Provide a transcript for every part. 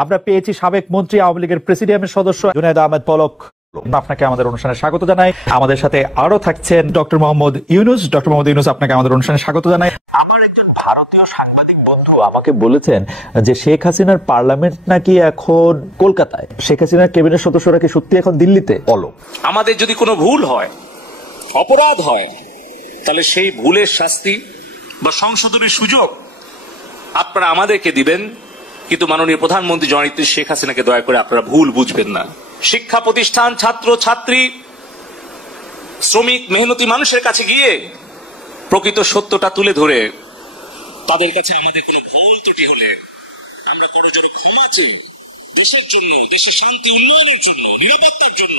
আমরা পেয়েছি সাবেক মন্ত্রী, আওয়ামী লীগের প্রেসিডিয়ামের সদস্য জুনায়েদ আহমেদ পলক। আপনাকে আমাদের অনুষ্ঠানে স্বাগত জানাই। আমাদের সাথে আরো থাকছেন ডক্টর মোহাম্মদ ইউনুস। ডক্টর মোহাম্মদ ইউনুস, আপনাকে আমাদের অনুষ্ঠানে স্বাগত জানাই। আমার একজন ভারতীয় সাংবাদিক বন্ধু আমাকে বলেছেন যে শেখ হাসিনার পার্লামেন্ট নাকি এখন কলকাতায়। শেখ হাসিনার ক্যাবিনেট সদস্যরা কি সত্যি এখন দিল্লিতে? বলো। আমাদের যদি কোনো ভুল হয়, অপরাধ হয়, তাহলে সেই ভুলের শাস্তি বা সংশোধনের সুযোগ আপনারা আমাদেরকে দিবেন, কিন্তু মাননীয় প্রধানমন্ত্রী জননেত্রী শেখ হাসিনাকে দয়া করে আপনারা ভুল বুঝবেন না। শিক্ষা প্রতিষ্ঠান, ছাত্র ছাত্রী, শ্রমিক, মেহনতি মানুষের কাছে গিয়ে প্রকৃত সত্যটা তুলে ধরে তাদের কাছে আমাদের কোনো ভুল ত্রুটি হলে আমরা করজোড়ে ক্ষমা চাই। দেশের জন্য, দেশের শান্তি উন্নয়নের জন্য, নিরাপত্তার জন্য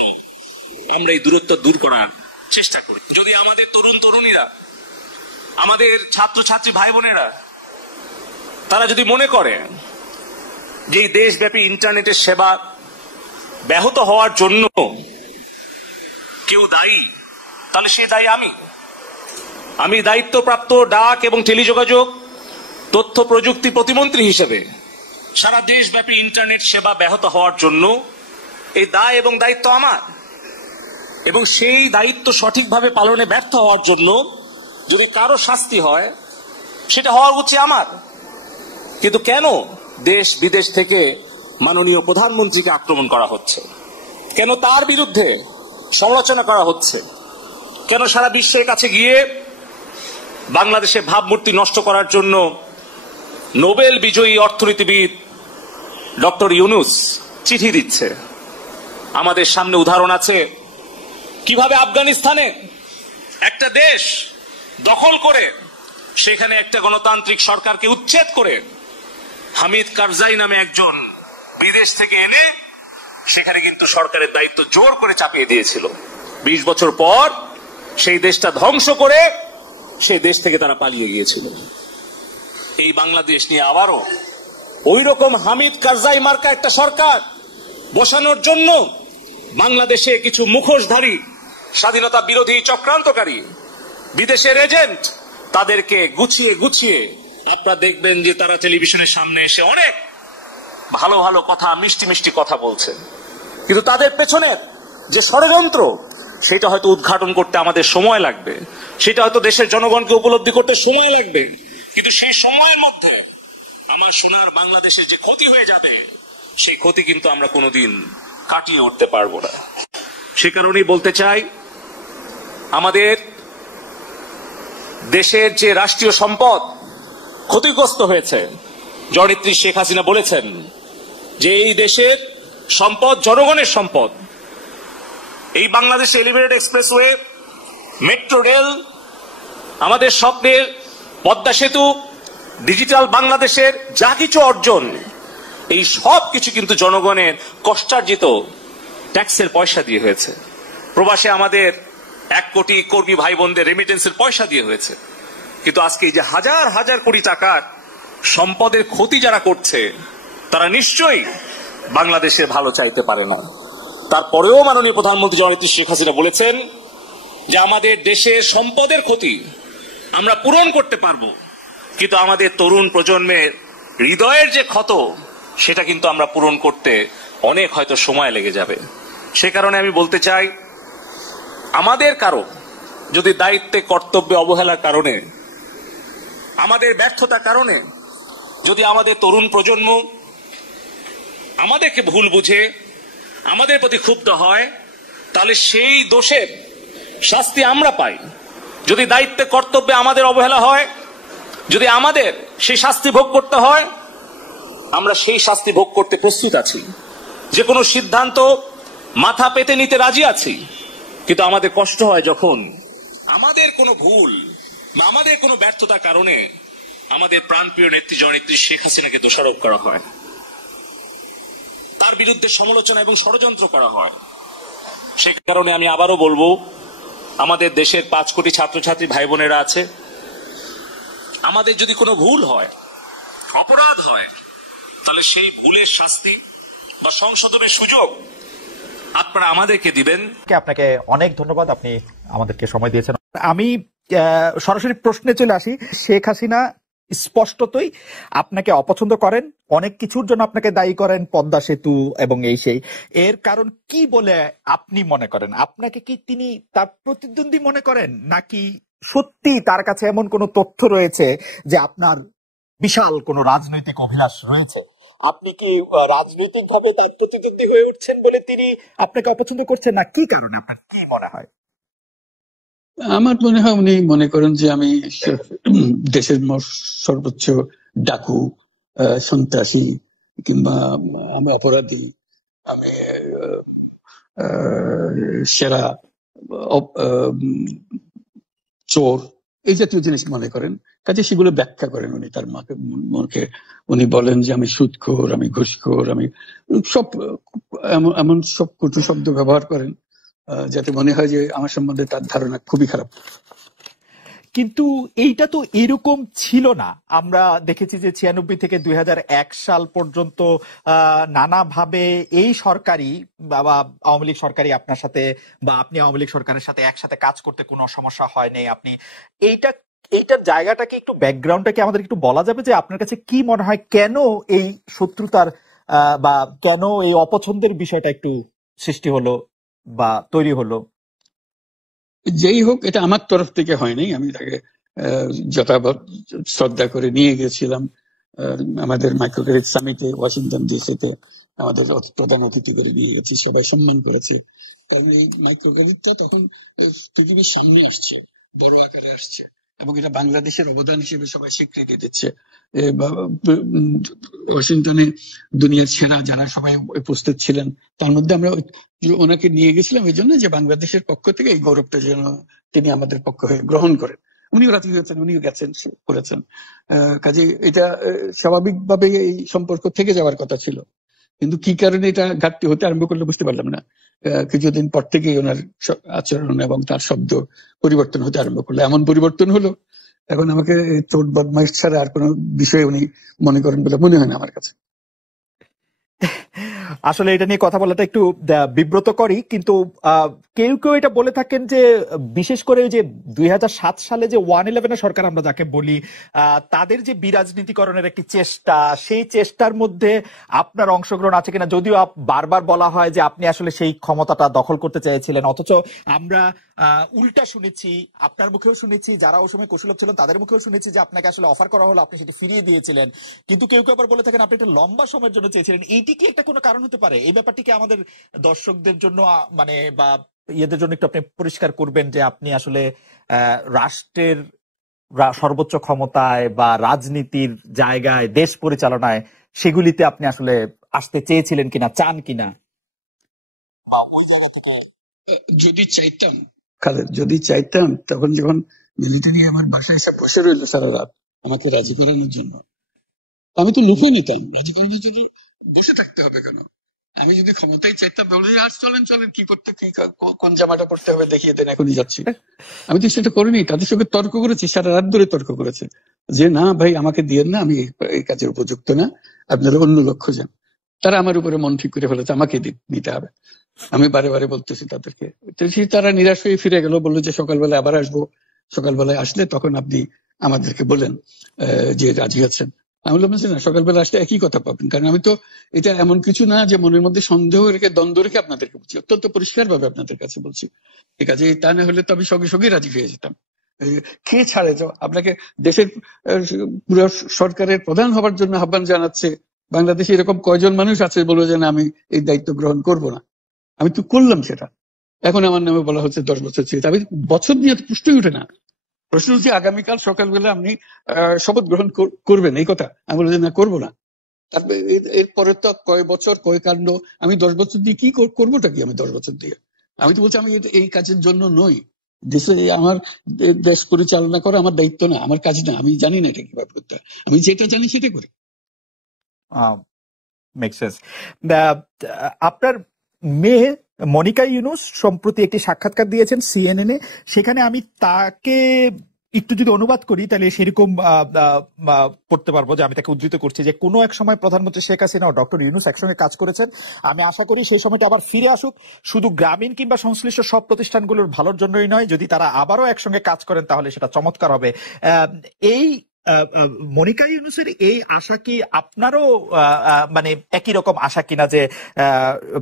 আমরা এই দূরত্ব দূর করার চেষ্টা করি। যদি আমাদের তরুণ তরুণীরা, আমাদের ছাত্রছাত্রী ভাই বোনেরা তারা যদি মনে করে যে এই দেশব্যাপী ইন্টারনেটের সেবা ব্যাহত হওয়ার জন্য কেউ দায়ী, তাহলে সে দায়ী আমি দায়িত্বপ্রাপ্ত ডাক এবং টেলিযোগাযোগ তথ্য প্রযুক্তি প্রতিমন্ত্রী হিসেবে সারা দেশব্যাপী ইন্টারনেট সেবা ব্যাহত হওয়ার জন্য এই দায় এবং দায়িত্ব আমার, এবং সেই দায়িত্ব সঠিকভাবে পালনে ব্যর্থ হওয়ার জন্য যদি কারো শাস্তি হয় সেটা হওয়া উচিত আমার। কিন্তু কেন দেশ বিদেশ থেকে মাননীয় প্রধানমন্ত্রীকে আক্রমণ করা হচ্ছে? কেন তার বিরুদ্ধে সমালোচনা করা হচ্ছে? কেন সারা বিশ্বের কাছে গিয়ে বাংলাদেশের ভাবমূর্তি নষ্ট করার জন্য নোবেল বিজয়ী অর্থনীতিবিদ ডক্টর ইউনুস চিঠি দিচ্ছে? আমাদের সামনে উদাহরণ আছে কিভাবে আফগানিস্তানে একটা দেশ দখল করে সেখানে একটা গণতান্ত্রিক সরকারকে উচ্ছেদ করে হামিদ কারজাই নামে একজন বিদেশ থেকে এনে সেখানে কিন্তু সরকারের দায়িত্ব জোর করে চাপিয়ে দিয়েছিল। 20 বছর পর সেই দেশটা ধ্বংস করে সেই দেশ থেকে তারা পালিয়ে গিয়েছিল। এই বাংলাদেশ নিয়ে আবারও ওই রকম হামিদ কারজাই মার্কা একটা সরকার বসানোর জন্য বাংলাদেশে কিছু মুখোশধারী স্বাধীনতা বিরোধী চক্রান্তকারী বিদেশের এজেন্ট তাদেরকে গুছিয়ে গুছিয়ে আপনারা দেখবেন যে তারা টেলিভিশনের সামনে এসে অনেক ভালো ভালো কথা, মিষ্টি মিষ্টি কথা বলছেন, কিন্তু তাদের পেছনের যে ষড়যন্ত্র সেটা হয়তো উদ্ঘাটন করতে আমাদের সময় লাগবে, সেটা হয়তো দেশের জনগণকে উপলব্ধি করতে সময় লাগবে, কিন্তু সেই সময়ের মধ্যে আমার সোনার বাংলাদেশের যে ক্ষতি হয়ে যাবে সেই ক্ষতি কিন্তু আমরা কোনোদিন কাটিয়ে উঠতে পারবো না। সে কারণেই বলতে চাই, আমাদের দেশের যে রাষ্ট্রীয় সম্পদ ক্ষতিগ্রস্ত হয়েছে, জননেত্রী শেখ হাসিনা বলেছেন যে এই দেশের সম্পদ জনগণের সম্পদ। এই Bangladesh elevated expressway, metro rail, আমাদের স্বপ্নের পদ্মা সেতু, ডিজিটাল বাংলাদেশের যা কিছু অর্জন, এই সব কিছু কিন্তু জনগণের কষ্টার্জিত ট্যাক্সের পয়সা দিয়ে হয়েছে। প্রবাসে আমাদের 1 কোটি কর্মী ভাই বোনদের রেমিটেন্সের পয়সা দিয়ে হয়েছে। কিন্তু আজকে এই যে হাজার হাজার কোটি টাকার সম্পদের ক্ষতি যারা করছে তারা নিশ্চয়ই বাংলাদেশের ভালো চাইতে পারে না। তারপরেও মাননীয় প্রধানমন্ত্রী জননেত্রী শেখ হাসিনা বলেছেন যে আমাদের দেশের সম্পদের ক্ষতি আমরা পূরণ করতে পারবো, কিন্তু আমাদের তরুণ প্রজন্মের হৃদয়ের যে ক্ষত সেটা কিন্তু আমরা পূরণ করতে অনেক হয়তো সময় লেগে যাবে। সে কারণে আমি বলতে চাই, আমাদের কারো যদি দায়িত্বে কর্তব্যে অবহেলার কারণে, আমাদের ব্যর্থতার কারণে যদি আমাদের তরুণ প্রজন্ম আমাদেরকে ভুল বুঝে আমাদের প্রতি ক্ষুব্ধ হয়, তাহলে সেই দোষের শাস্তি আমরা পাই। যদি দায়িত্বে কর্তব্যে আমাদের অবহেলা হয়, যদি আমাদের সেই শাস্তি ভোগ করতে হয়, আমরা সেই শাস্তি ভোগ করতে প্রস্তুত আছি। যে কোনো সিদ্ধান্ত মাথা পেতে নিতে রাজি আছি, কিন্তু আমাদের কষ্ট হয় যখন আমাদের কোনো ভুল বা আমাদের কোনো ব্যর্থতার কারণে আমাদের প্রাণপ্রিয় নেত্রী জননেত্রী শেখ হাসিনাকে দোষারোপ করা হয়, তার বিরুদ্ধে সমালোচনা এবং ষড়যন্ত্র করা হয়। সে কারণে আমি আবারও বলবো, আমাদের দেশের 5 কোটি ছাত্রছাত্রী ভাই বোনেরা আছে, আমাদের যদি কোনো ভুল হয়, অপরাধ হয়, তাহলে সেই ভুলের শাস্তি বা সংশোধনের সুযোগ আপনারা আমাদেরকে দিবেন। আপনাকে অনেক ধন্যবাদ, আপনি আমাদেরকে সময় দিয়েছেন। আমি সরাসরি প্রশ্নে চলে আসি। শেখ হাসিনা স্পষ্টতই আপনাকে অপছন্দ করেন, অনেক কিছুর জন্য আপনাকে দায়ী করেন, পদ্মা সেতু এবং এই সেই। এর কারণ কি বলে আপনি মনে করেন? আপনাকে কি তিনি তার প্রতিদ্বন্দ্বী মনে করেন, নাকি সত্যি তার কাছে এমন কোনো তথ্য রয়েছে যে আপনার বিশাল কোনো রাজনৈতিক অভিলাষ রয়েছে? আপনি কি রাজনৈতিক ভাবে তার প্রতিদ্বন্দ্বী হয়ে উঠছেন বলে তিনি আপনাকে অপছন্দ করছেন, না কি কারণে? আপনার কি মনে হয়? আমার মনে হয় উনি মনে করেন যে আমি দেশের সর্বোচ্চ ডাকু, সন্ত্রাসী, কিংবা আমি অপরাধী, আমি সেরা চোর, এই জাতীয় জিনিস মনে করেন। কাজে সেগুলো ব্যাখ্যা করেন উনি তার মুখে। উনি বলেন যে আমি সুদখোর, আমি ঘুষখোর, আমি সব এমন সব কটু শব্দ ব্যবহার করেন যাতে মনে হয় যে আমার সম্বন্ধে তার ধারণা খুবই খারাপ। কিন্তু এইটা তো এরকম ছিল না। আমরা দেখেছি যে 96 থেকে 2001 সাল পর্যন্ত নানাভাবে এই সরকারি বা আওয়ামী লীগ সরকারি আপনার সাথে, বা আপনি আওয়ামী লীগ সরকারের সাথে একসাথে কাজ করতে কোনো সমস্যা হয়নি। আপনি এইটার জায়গাটাকে একটু, ব্যাকগ্রাউন্ডটাকে আমাদের একটু বলা যাবে যে আপনার কাছে কি মনে হয় কেন এই শত্রুতার বা কেন এই অপছন্দের বিষয়টা একটু সৃষ্টি হলো বা তৈরি হলো? যেই হোক, এটা আমার তরফ থেকে হয়নি। আমি তাকে যথাযথ শ্রদ্ধা করে নিয়ে গেছিলাম আমাদের মাইক্রোক্রেডিট সামিটে ওয়াশিংটন ডিসিতে। আমাদের প্রধান অতিথি করে নিয়ে গেছি, সবাই সম্মান করেছে। কারণ এই মাইক্রোক্রেডিটটা তখন পৃথিবীর সামনে আসছে, বড় আকারে আসছে, এবং এটা বাংলাদেশের অবদান হিসেবে সবাই স্বীকৃতি দিচ্ছে। ওয়াশিংটনে দুনিয়ার সেরা যারা সবাই উপস্থিত ছিলেন, তার মধ্যে আমরা ওনাকে নিয়ে গেছিলাম এই জন্য যে বাংলাদেশের পক্ষ থেকে এই গৌরবটা যেন তিনি আমাদের পক্ষ হয়ে গ্রহণ করেন। উনিও রাজি হয়েছেন, উনিও গেছেন, করেছেন। কাজে এটা স্বাভাবিকভাবে এই সম্পর্ক থেকে যাওয়ার কথা ছিল, কিন্তু কি কারণে এটা ঘাটতি হতে আরম্ভ করলে বুঝতে পারলাম না। কিছুদিন পর থেকেই ওনার আচরণ এবং তার শব্দ পরিবর্তন হতে আরম্ভ করলো। এমন পরিবর্তন হলো এখন আমাকে চোট বদমাইশ ছাড়া আর কোনো বিষয়ে উনি মনে করেন বলে মনে হয় না আমার কাছে। আসলে এটা নিয়ে কথা বলাটা একটু বিব্রতকরই, কিন্তু কেউ কেউ এটা বলে থাকেন যে বিশেষ করে যে 2007 সালে যে 111 সরকার আমরা যাকে বলি, তাদের যে বিরাজনীতিকরণের একটি চেষ্টা, সেই চেষ্টার মধ্যে আপনার অংশগ্রহণ আছে কিনা। যদিও বারবার বলা হয় যে আপনি আসলে সেই ক্ষমতাটা দখল করতে চেয়েছিলেন, অথচ আমরা উল্টা শুনেছি, আপনার মুখেও শুনেছি, যারা ওই সময় কুশলভ ছিলেন তাদের মুখেও শুনেছি যে আপনাকে আসলে অফার করা হলো, আপনি সেটি ফিরিয়ে দিয়েছিলেন। কিন্তু কেউ কেউ আবার বলে থাকেন আপনি একটা লম্বা সময়ের জন্য চেয়েছিলেন। এইটি কি একটা কোনো কারণ হতে পারে? এই ব্যাপারটিকে আমাদের দর্শকদের জন্য মানে বা ইয়েদের জন্য একটু আপনি পরিষ্কার করবেন যে আপনি আসলে রাষ্ট্রের সর্বোচ্চ ক্ষমতায় বা রাজনীতির জায়গায়, দেশ পরিচালনায়, সেগুলিতে আপনি আসলে আসতে চেয়েছিলেন কিনা, চান কিনা? যদি চাইতাম খালেদ, যদি চাইতাম, তখন যখন মিলিটারি আমার বাসায় এসে বসে রইলো সারা রাত আমাকে রাজি করানোর জন্য, আমি তো লিখে নিতাম। রাজি করানোর জন্য বসে থাকতে হবে কেন? আমি যদি ক্ষমতায় চাইতাম বলে আজ চলেন চলেন, কি করতে, কি কোন জামাটা পড়তে হবে দেখিয়ে দেন, এখনই যাচ্ছি। আমি তো সেটা করিনি। তাদের সঙ্গে তর্ক করেছি, সারা রাত ধরে তর্ক করেছে যে না ভাই আমাকে দিয়েন না, আমি এই কাজের উপযুক্ত না, আপনারা অন্য লক্ষ্য যান। তারা আমার উপরে মন ঠিক করে ফেলেছে আমাকে নিতে হবে। আমি বারে বারে বলতেছি তাদেরকে, তারা নিরাশ হয়ে ফিরে গেল, বললো যে সকালবেলা আবার আসবো, সকালবেলায় আসলে তখন আপনি আমাদেরকে বলেন যে রাজি আছেন। আমি বললাম না, সকালবেলা আসলে একই কথা পাবেন, কারণ আমি তো এটা এমন কিছু না যে মনের মধ্যে সন্দেহ রেখে, দ্বন্দ্ব রেখে আপনাদেরকে বলছি, অত্যন্ত পরিষ্কার ভাবে আপনাদের কাছে বলছি। ঠিক আছে, তা না হলে তো আমি সঙ্গে সঙ্গে রাজি হয়ে যেতাম। কে ছাড়ে যাও আপনাকে দেশের পুরো সরকারের প্রধান হবার জন্য আহ্বান জানাচ্ছে, বাংলাদেশে এরকম কয়জন মানুষ আছে বলে যে আমি এই দায়িত্ব গ্রহণ করব না? আমি তো করলাম সেটা। এখন আমার নামে বলা হচ্ছে 10 বছর চেয়ে, আমি বছর নিয়ে প্রশ্নই উঠে না। প্রশ্ন হচ্ছে আগামীকাল সকালবেলা আপনি শপথ গ্রহণ করবেন, এই কথা। আমি বলছি না, করবো না। তারপরে এরপরে তো কয় বছর, কয় কাণ্ড। আমি 10 বছর দিয়ে কি করবোটা কি? আমি 10 বছর দিয়ে, আমি তো বলছি আমি এই কাজের জন্য নই। দেশে আমার দেশ পরিচালনা করা আমার দায়িত্ব না, আমার কাজ না। আমি জানি না এটা কিভাবে করতে হয়, আমি যেটা জানি সেটা করি। Make sense. আপনার মেয়ে মনিকা ইউনুস সম্প্রতি একটি সাক্ষাৎকার দিয়েছেন সিএনএন-এ। সেখানে আমি তাকে একটু যদি অনুবাদ করি তাহলে সেরকম পড়তে পারবো যে আমি তাকে উদ্ধৃত করছি যে কোনো এক সময় প্রধানমন্ত্রী শেখ হাসিনা ও ডক্টর ইউনুস একসঙ্গে কাজ করেছেন। আমি আশা করি সেই সময়টা আবার ফিরে আসুক, শুধু গ্রামীণ কিংবা সংশ্লিষ্ট সব প্রতিষ্ঠানগুলোর ভালোর জন্যই নয়। যদি তারা আবারও একসঙ্গে কাজ করেন তাহলে সেটা চমৎকার হবে। এই মনিকা ইউনূসের এই আশা কি আপনারও মানে একই রকম আশা কিনা যে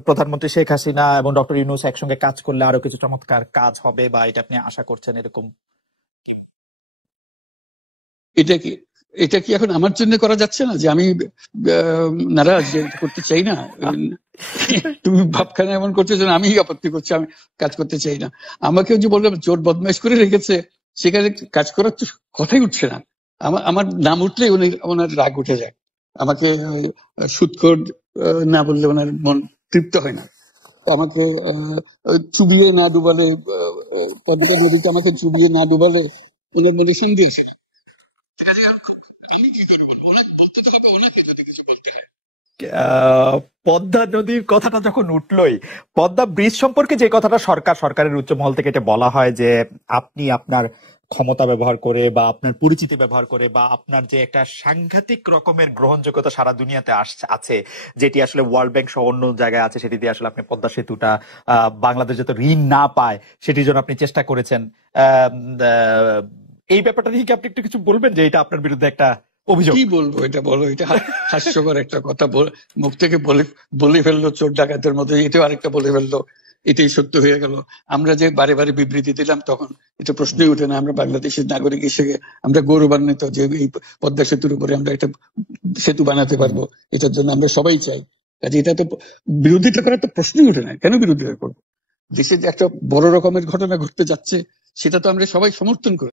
প্রধানমন্ত্রী শেখ হাসিনা এবং ডক্টর ইউনূস একসঙ্গে কাজ করলে আরো কিছু চমৎকার কাজ হবে, বা এটা আপনি আশা করছেন এরকম? এটা কি এখন আমার জন্য করা যাচ্ছে না যে আমি নারাজ, যে করতে চাই না? তুমি ভাবখানা এমন করছো যেন আমি আপত্তি করছি, আমি কাজ করতে চাই না। আমাকেও যে বললাম চোর বদমাইশ করে রেখেছে, সেখানে কাজ করার তো কথাই উঠছে না। আমার নাম উঠলে ওনার রাগ উঠে যায়। আমাকে সুৎখোর না বললে ওনার মন তৃপ্ত হয় না। আমাকে চুবিয়ে না ডুবালে, পদ্মা নদীতে আমাকে চুবিয়ে না ডুবালে ওনার মনে সন্দেহ আছে না। আমি কি করে বলবো? ওনাকে বলতে তো হবে, ওনাকে যদি কিছু বলতে হয়। পদ্মা নদীর কথাটা যখন উঠলোই, পদ্মা ব্রিজ সম্পর্কে যে কথাটা সরকারের উচ্চ মহল থেকে এটা বলা হয় যে আপনি আপনার ক্ষমতা ব্যবহার করে বা আপনার পরিচিতি ব্যবহার করে বা আপনার যে একটা সাংঘাতিক রকমের গ্রহণযোগ্যতা সারা দুনিয়াতে আছে, যেটি আসলে ওয়ার্ল্ড ব্যাংক সহ অন্য জায়গায় আছে, সেটি দিয়ে আসলে আপনি পদ্মা সেতুটা বাংলাদেশ যাতে ঋণ না পায় সেটির জন্য আপনি চেষ্টা করেছেন। এই ব্যাপারটা নিয়ে কি আপনি একটু কিছু বলবেন, যে এটা আপনার বিরুদ্ধে একটা অভিযোগ? কি বলবো, এটা বলো, এটা হাস্যকর একটা কথা মুখ থেকে বলে ফেললো চোর ডাকাতের মতো, এটাও আরেকটা বলে ফেললো, এটাই সত্য হয়ে গেল। আমরা যে বারে বারে বিবৃতি দিলাম তখন এটা প্রশ্নই উঠে না। আমরা বাংলাদেশের নাগরিক হিসেবে আমরা গৌরবান্বিত যে এই পদ্মা সেতুর উপরে আমরা একটা সেতু বানাতে পারবো, এটার জন্য আমরা সবাই চাই। কাজে এটা তো বিরোধিতা করার তো প্রশ্নই উঠে না। কেন বিরোধিতা করবো? দেশে যে একটা বড় রকমের ঘটনা ঘটতে যাচ্ছে সেটা তো আমরা সবাই সমর্থন করি।